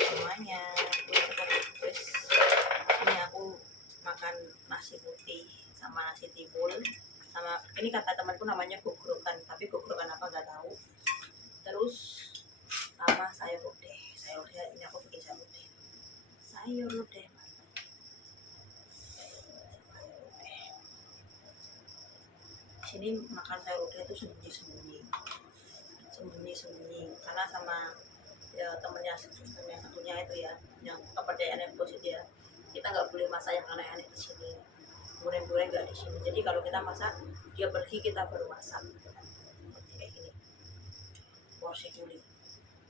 semuanya. Terus ini aku makan nasi putih sama nasi timbul, sama ini kata temanku namanya gogrokan, tapi gogrokan apa nggak tahu. Terus sama sayur lodeh. Ini aku bikin sayur lodeh mantap. Sini makan sayur lodeh itu sembunyi karena sama ya temennya susternya satunya itu ya, yang kepercayaan yang positif ya, kita nggak boleh masak yang aneh-aneh di sini, goreng-goreng nggak di sini. Jadi kalau kita masak dia pergi, kita baru masak kayak gini. Porsi kulit.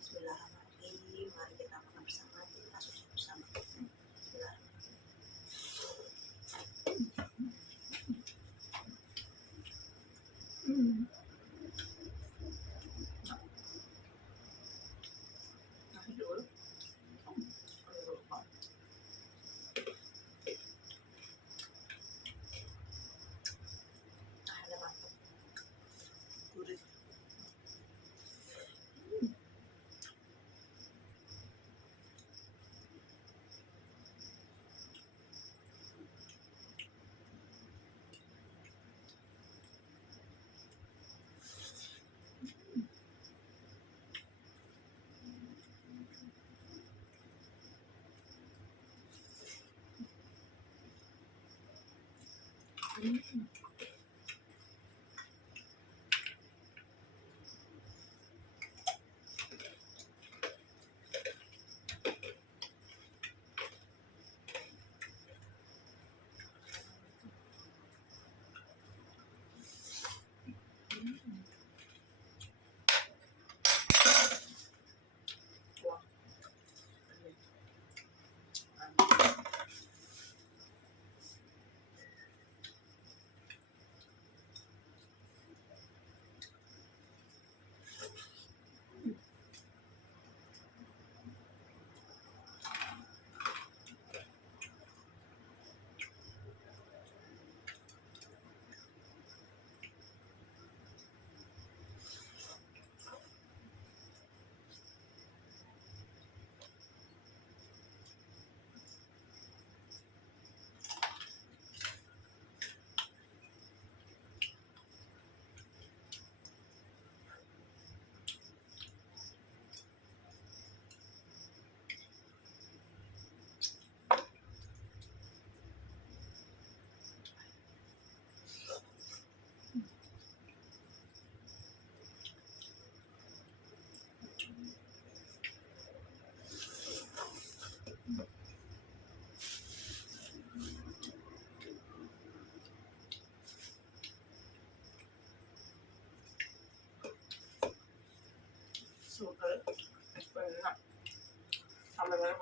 Bismillahirrahmanirrahim. Mari kita makan bersama, kita sukses bersama. Bismillahirrahmanirrahim. Super enak, sampai banyak